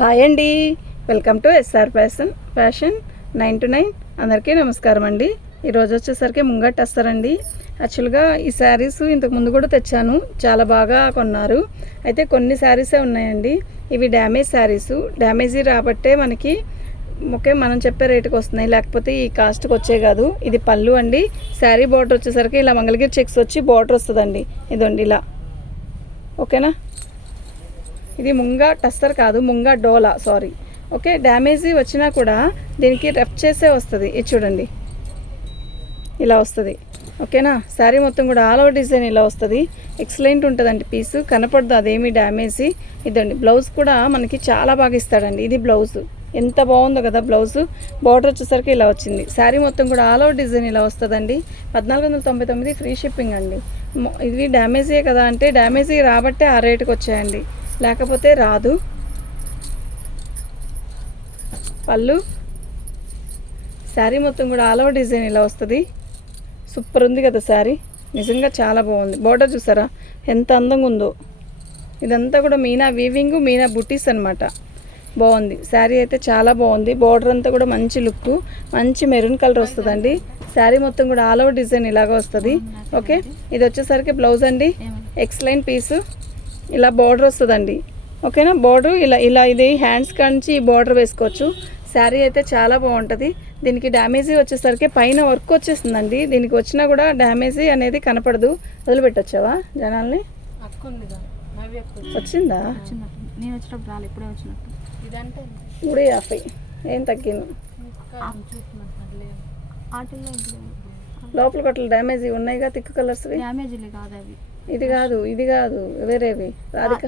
Hi అండి, welcome to SR fashion 9 to 9. అందరికీ నమస్కారం అండి. ఈరోజు వచ్చేసరికి ముంగట్ వస్తారండి. యాక్చువల్గా ఈ శారీస్ ఇంతకు ముందు కూడా తెచ్చాను, చాలా బాగా కొన్నారు. అయితే కొన్ని శారీసే ఉన్నాయండి. ఇవి డ్యామేజ్ శారీస్, డ్యామేజీ రాబట్టే మనకి ఓకే మనం చెప్పే రేటుకి వస్తున్నాయి, లేకపోతే ఈ కాస్ట్కి వచ్చే కాదు. ఇది పళ్ళు అండి. శారీ బార్డర్ వచ్చేసరికి ఇలా మంగళగిరి చెక్స్ వచ్చి బార్డర్ వస్తుందండి. ఇదండి ఇలా, ఓకేనా. ఇది ముంగా టస్సర్ కాదు, ముంగా డోలా, సారీ. ఓకే, డ్యామేజీ వచ్చినా కూడా దీనికి రెఫ్ చేసే వస్తుంది. ఇది చూడండి, ఇలా వస్తుంది. ఓకేనా. శారీ మొత్తం కూడా ఆల్ ఓవర్ డిజైన్ ఇలా వస్తుంది. ఎక్సలెంట్ ఉంటుందండి పీసు, కనపడదు అదేమి డ్యామేజీ. ఇదండి బ్లౌజ్ కూడా మనకి చాలా బాగా ఇస్తాడండి. ఇది బ్లౌజ్ ఎంత బాగుందో కదా. బ్లౌజు బార్డర్ వచ్చేసరికి ఇలా వచ్చింది. శారీ మొత్తం కూడా ఆల్ ఓవర్ డిజైన్ ఇలా వస్తుందండి. 1499 ఫ్రీ షిప్పింగ్ అండి. ఇది డ్యామేజీ కదా అంటే డ్యామేజీ రాబట్టే ఆ రేటుకి వచ్చాయండి, లేకపోతే రాదు. పళ్ళు, శారీ మొత్తం కూడా ఆల్ ఓవర్ డిజైన్ ఇలా వస్తుంది. సూపర్ ఉంది కదా శారీ, నిజంగా చాలా బాగుంది. బార్డర్ చూసారా ఎంత అందంగా ఉందో. ఇదంతా కూడా మీనా వీవింగ్, మీనా బుటీస్ అనమాట. బాగుంది శారీ అయితే చాలా బాగుంది. బార్డర్ అంతా కూడా మంచి లుక్, మంచి మెరూన్ కలర్ వస్తుందండి. శారీ మొత్తం కూడా ఆల్ ఓవర్ డిజైన్ ఇలాగ వస్తుంది. ఓకే, ఇది వచ్చేసరికి బ్లౌజ్ అండి. ఎక్సలెంట్ పీసు, ఇలా బార్డర్ వస్తుందండి. ఓకేనా. బార్డర్ ఇలా ఇలా ఇది హ్యాండ్స్ కాంచి ఈ బార్డర్ వేసుకోవచ్చు. శారీ అయితే చాలా బాగుంటుంది. దీనికి డ్యామేజీ వచ్చేసరికి పైన వర్క్ వచ్చేస్తుందండి. దీనికి వచ్చినా కూడా డ్యామేజీ అనేది కనపడదు. వదిలిపెట్టొచ్చావా జనాల్ని? వచ్చిందా? నేను వచ్చినప్పుడు రాలే, ఇప్పుడే వచ్చినట్టు. 350 ఏం తగ్గింది. లోపల కట్టలు డ్యామేజీ ఉన్నాయిగా, తిక్కు కలర్స్. డ్యామేజీలు కాదు అవి. ఇది కాదు, ఇది కాదు, వేరేవి. రాధిక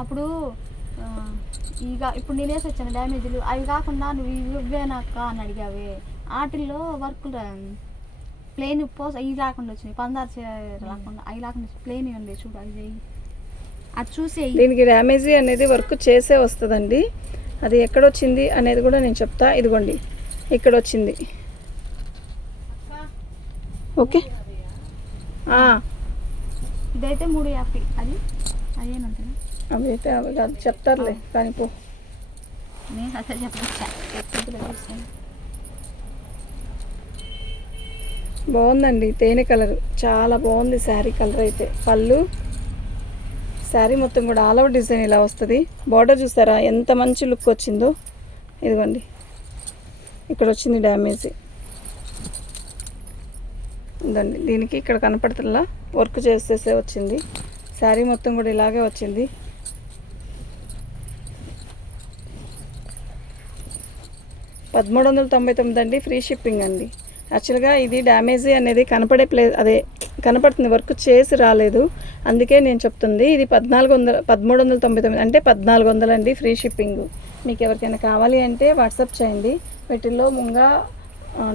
అప్పుడు ఇప్పుడు నేనేసి వచ్చాను డ్యామేజీలు. అవి కాకుండా నువ్వు ఇవ్వేనాక అని అడిగావే, వాటిల్లో వర్కులు ప్లెయిన్ ఇవి రాకుండా వచ్చినాయి. పందారు రాకుండా అవి రాకుండా ప్లెయిన్ ఇవ్వండి. చూడు అవి అది చూసే. దీనికి డ్యామేజీ అనేది వర్క్ చేసే వస్తుందండి. అది ఎక్కడొచ్చింది అనేది కూడా నేను చెప్తా. ఇదిగోండి ఇక్కడ వచ్చింది. ఓకే, ఇదైతే 350. అది అదేనంటే అవి అయితే అవి కాదు, చెప్తారులే కానీ పో. నేను అసలు చెప్పచ్చా. బాగుందండి, తేనె కలర్ చాలా బాగుంది శారీ కలర్ అయితే. పళ్ళు, శారీ మొత్తం కూడా ఆల్ ఓవర్ డిజైన్ ఇలా వస్తుంది. బార్డర్ చూసారా ఎంత మంచి లుక్ వచ్చిందో. ఇదిగోండి ఇక్కడ వచ్చింది డ్యామేజ్. ఇదండి దీనికి ఇక్కడ కనపడుతుందా వర్క్ చేసేసే వచ్చింది. శారీ మొత్తం కూడా ఇలాగే వచ్చింది. $1399 అండి, ఫ్రీ షిప్పింగ్ అండి. యాక్చువల్గా ఇది డ్యామేజీ అనేది కనపడే అదే కనపడుతుంది, వర్క్ చేసి రాలేదు, అందుకే నేను చెప్తుంది. ఇది 1399 అంటే 1400 అండి, ఫ్రీ షిప్పింగ్. మీకు ఎవరికైనా కావాలి అంటే వాట్సాప్ చేయండి. వీటిల్లో ముంగా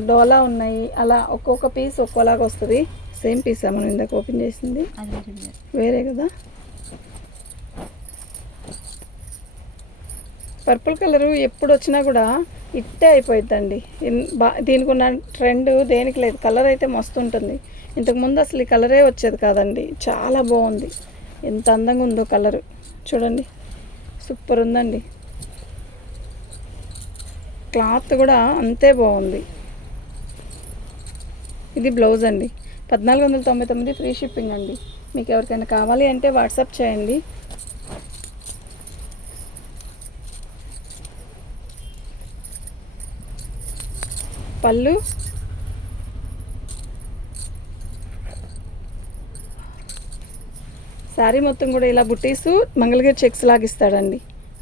డోలా ఉన్నాయి, అలా ఒక్కొక్క పీస్ ఒక్కోలాగా వస్తుంది. సేమ్ పీసా మనం ఇందాక ఓపెన్ చేసింది? వేరే కదా. పర్పుల్ కలరు ఎప్పుడు వచ్చినా కూడా ఇట్టే అయిపోతుందండి. దీనికి ఉన్న ట్రెండ్ దేనికి లేదు. కలర్ అయితే మస్తు ఉంటుంది. ఇంతకుముందు అసలు ఈ కలరే వచ్చేది కాదండి. చాలా బాగుంది, ఎంత అందంగా ఉందో కలరు. చూడండి సూపర్ ఉందండి. క్లాత్ కూడా అంతే బాగుంది. ఇది బ్లౌజ్ అండి. 1499 ఫ్రీ షిప్పింగ్ అండి. మీకు ఎవరికైనా కావాలి అంటే వాట్సాప్ చేయండి. పళ్ళు, శారీ మొత్తం కూడా ఇలా బుట్టీసు మంగళగిరి చెక్స్ లాగిస్తాడండి.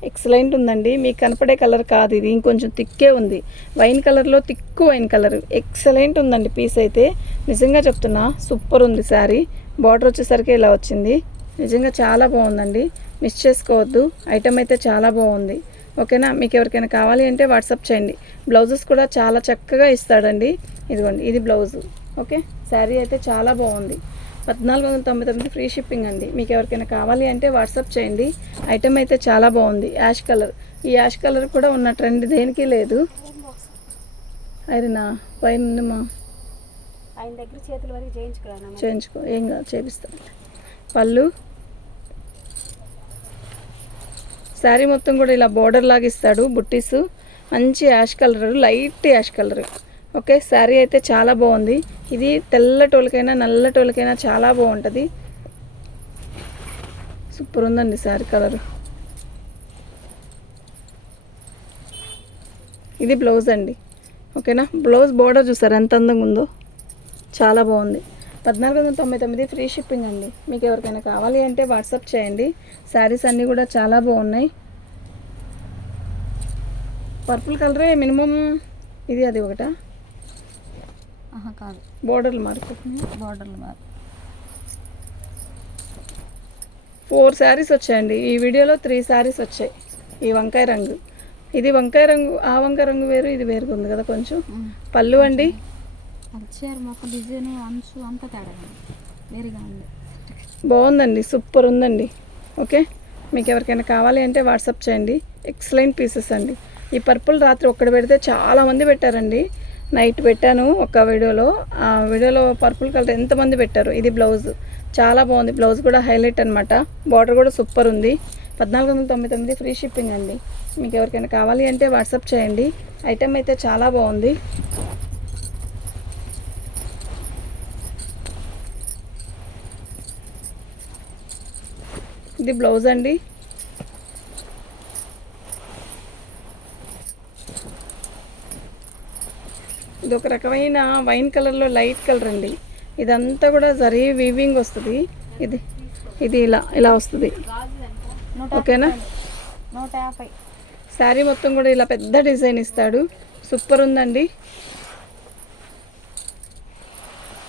ఎక్సలెంట్ ఉందండి. మీకు కనపడే కలర్ కాదు ఇది, ఇంకొంచెం తిక్కే ఉంది. వైన్ కలర్లో తిక్కు వైన్ కలర్. ఎక్సలెంట్ ఉందండి పీస్ అయితే, నిజంగా చెప్తున్నా. సూపర్ ఉంది శారీ. బార్డర్ వచ్చేసరికి ఇలా వచ్చింది. నిజంగా చాలా బాగుందండి, మిస్ చేసుకోవద్దు. ఐటమ్ అయితే చాలా బాగుంది. ఓకేనా. మీకు ఎవరికైనా కావాలి అంటే వాట్సాప్ చేయండి. బ్లౌజెస్ కూడా చాలా చక్కగా ఇస్తాడండి. ఇదిగోండి ఇది బ్లౌజు. ఓకే, శారీ అయితే చాలా బాగుంది. 1499 ఫ్రీ షిప్పింగ్ అండి. మీకు ఎవరికైనా కావాలి అంటే వాట్సాప్ చేయండి. ఐటమ్ అయితే చాలా బాగుంది. యాష్ కలర్, ఈ యాష్ కలర్ కూడా ఉన్న ట్రెండ్ దేనికి లేదు. అయినా పైన ఉందమ్మా, ఆయన దగ్గర చేతుల వరకు చేయించుకో, ఏం కాదు చేపిస్తాను. పళ్ళు, శారీ మొత్తం కూడా ఇలా బోర్డర్ లాగా ఇస్తాడు బుట్టీస్. మంచి ash colour, light ash colour. Okay, sari అయితే చాలా బాగుంది. ఇది తెల్లటోళ్ళకైనా నల్లటోళ్ళకైనా చాలా బాగుంటుంది. సూపర్ ఉందండి శారీ కలర్. ఇది బ్లౌజ్ అండి. ఓకేనా, బ్లౌజ్ బోర్డర్ చూసారు ఎంత అందంగా ఉందో, చాలా బాగుంది. 1499 ఫ్రీ షిప్పింగ్ అండి. మీకు ఎవరికైనా కావాలి అంటే వాట్సాప్ చేయండి. శారీస్ అన్నీ కూడా చాలా బాగున్నాయి. పర్పుల్ కలరే మినిమం. ఇది అది ఒకటా? కాదు, బోర్డర్లు మార్కు. బార్డర్లు మాది 4 శారీస్ వచ్చాయండి ఈ వీడియోలో. 3 శారీస్ వచ్చాయి. ఈ వంకాయ రంగు, ఇది వంకాయ రంగు, ఆ వంకాయ రంగు వేరు, ఇది వేరుగా ఉంది కదా కొంచెం. పళ్ళు అండి, అది చీర మొక్క డిజైన్ అంచు అంతా తేడా వేరుగా ఉంది. బాగుందండి, సూపర్ ఉందండి. ఓకే, మీకు ఎవరికైనా కావాలి అంటే వాట్సాప్ చేయండి. ఎక్సలెంట్ పీసెస్ అండి. ఈ పర్పుల్ రాత్రి ఒక్కడ పెడితే చాలామంది పెట్టారండి. నైట్ పెట్టాను ఒక వీడియోలో. ఆ వీడియోలో పర్పుల్ కలర్ ఎంతమంది పెట్టారు. ఇది బ్లౌజ్ చాలా బాగుంది. బ్లౌజ్ కూడా హైలైట్ అనమాట. బార్డర్ కూడా సూపర్ ఉంది. 1499 ఫ్రీ షిప్పింగ్ అండి. మీకు ఎవరికైనా కావాలి అంటే వాట్సాప్ చేయండి. ఐటెం అయితే చాలా బాగుంది. ఇది బ్లౌజ్ అండి. ఇది ఒక రకమైన వైన్ కలర్లో లైట్ కలర్ అండి. ఇదంతా కూడా జరీ వీవింగ్ వస్తుంది. ఇది ఇది ఇలా ఇలా వస్తుంది. ఓకేనా, 150. శారీ మొత్తం కూడా ఇలా పెద్ద డిజైన్ ఇస్తాడు. సూపర్ ఉందండి.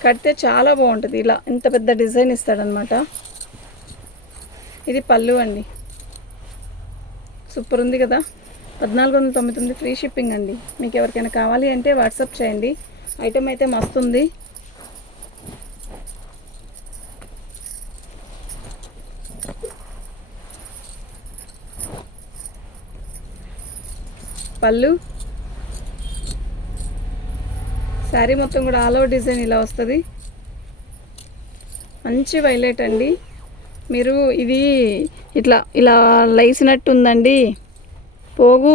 కడితే చాలా బాగుంటుంది. ఇలా ఇంత పెద్ద డిజైన్ ఇస్తాడనమాట. ఇది పళ్ళు అండి. సూపర్ ఉంది కదా. 1499 ఫ్రీ షిప్పింగ్ అండి. మీకు ఎవరికైనా కావాలి అంటే వాట్సాప్ చేయండి. ఐటెం అయితే మస్తు ఉంది. పళ్ళు, శారీ మొత్తం కూడా ఆల్ ఓవర్ డిజైన్ ఇలా వస్తుంది. మంచి వైలెట్ అండి. మీరు ఇది ఇట్లా ఇలా లైసినట్టు ఉందండి పోగు,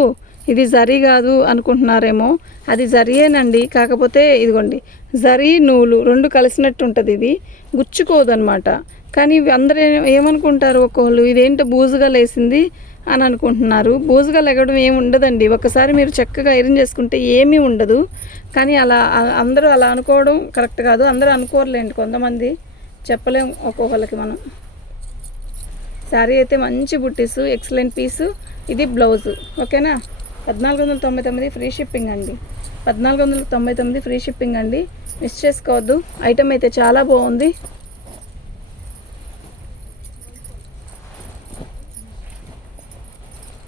ఇది జరీ కాదు అనుకుంటున్నారేమో. అది జరీయేనండి. కాకపోతే ఇదిగోండి జరీ నూలు రెండు కలిసినట్టు ఉంటుంది. ఇది గుచ్చుకోదు అనమాట. కానీ అందరూ ఏమనుకుంటారు, ఒక్కోళ్ళు ఇదేంటో బూజుగా లేసింది అని అనుకుంటున్నారు. బూజుగా లెగడం ఏమి ఉండదండి. ఒకసారి మీరు చక్కగా ఐరన్ చేసుకుంటే ఏమీ ఉండదు. కానీ అలా అందరూ అలా అనుకోవడం కరెక్ట్ కాదు. అందరూ అనుకోరులేండి, కొంతమంది చెప్పలేం ఒక్కొక్కరికి మనం. శారీ అయితే మంచి బుట్టీసు, ఎక్సలెంట్ పీసు. ఇది బ్లౌజు. ఓకేనా, 1499 ఫ్రీ షిప్పింగ్ అండి. 1499 ఫ్రీ షిప్పింగ్ అండి. మిస్ చేసుకోవద్దు. ఐటెం అయితే చాలా బాగుంది.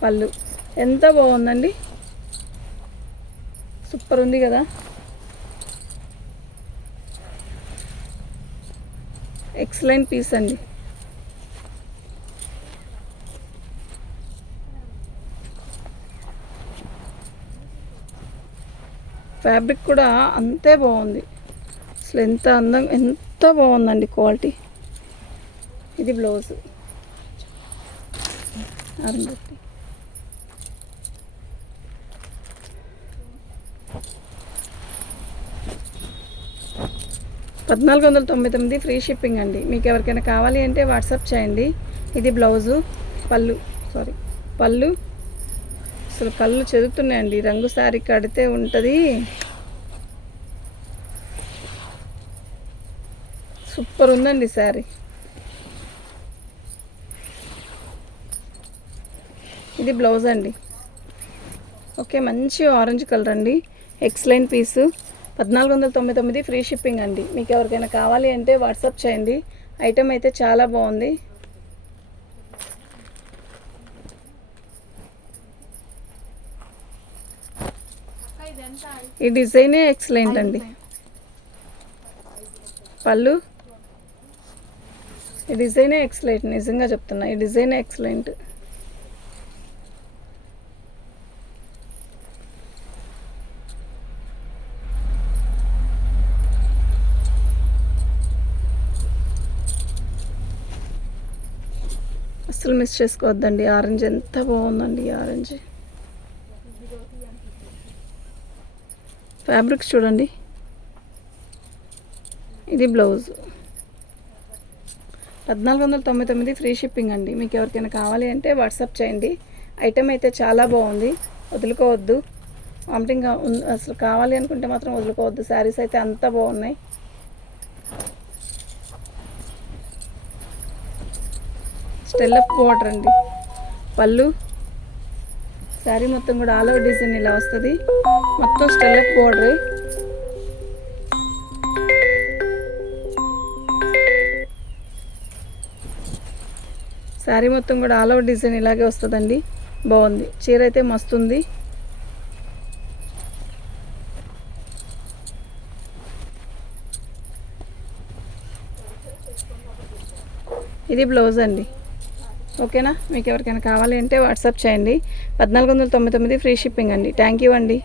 పళ్ళు ఎంత బాగుందండి, సూపర్ ఉంది కదా. ఎక్సలెంట్ పీస్ అండి. ఫ్యాబ్రిక్ కూడా అంతే బాగుంది. అసలు ఎంత అందంగా, ఎంత బాగుందండి క్వాలిటీ. ఇది బ్లౌజ్. అరుంధతి 1499 ఫ్రీ షిప్పింగ్ అండి. మీకు ఎవరికైనా కావాలి అంటే వాట్సాప్ చేయండి. ఇది బ్లౌజు. పళ్ళు అసలు కళ్ళు చెదుగుతున్నాయండి. రంగు శారీ కడితే ఉంటుంది. సూపర్ ఉందండి శారీ. ఇది బ్లౌజ్ అండి. ఓకే, మంచి ఆరెంజ్ కలర్ అండి. ఎక్సలెంట్ పీసు. 1499 ఫ్రీ షిప్పింగ్ అండి. మీకు ఎవరికైనా కావాలి అంటే వాట్సాప్ చేయండి. ఐటెం అయితే చాలా బాగుంది. ఈ డిజైనే ఎక్సలెంట్ అండి. పళ్ళు, ఈ డిజైనే ఎక్సలెంట్, నిజంగా చెప్తున్నా. ఈ డిజైనే ఎక్సలెంట్. అస్సలు మిస్ చేసుకోవద్దండి. ఆరెంజ్ ఎంత బాగుందండి ఈ ఆరెంజ్. ఫ్యాబ్రిక్స్ చూడండి. ఇది బ్లౌజ్ 1499 ఫ్రీ షిప్పింగ్ అండి. మీకు ఎవరికైనా కావాలి అంటే వాట్సాప్ చేయండి. ఐటెం అయితే చాలా బాగుంది, వదులుకోవద్దు. వామిటింగ్ అసలు కావాలి అనుకుంటే మాత్రం వదులుకోవద్దు. శారీస్ అయితే అంత బాగున్నాయి. స్టెల్లప్ బోర్డర్ అండి. పళ్ళు శారీ మొత్తం కూడా ఆల్ ఓవర్ డిజైన్ ఇలా వస్తుంది. మొత్తం స్టెల్లప్ బోర్డరే. శారీ మొత్తం కూడా ఆల్ ఓవర్ డిజైన్ ఇలాగే వస్తుందండి. బాగుంది. చీర అయితే మస్తుంది. ఇది బ్లౌజ్ అండి. ఓకేనా? మీకు ఎవరికైనా కావాలి అంటే వాట్సాప్ చేయండి. 1499 ఫ్రీ షిప్పింగ్ అండి. థ్యాంక్ యూ అండి.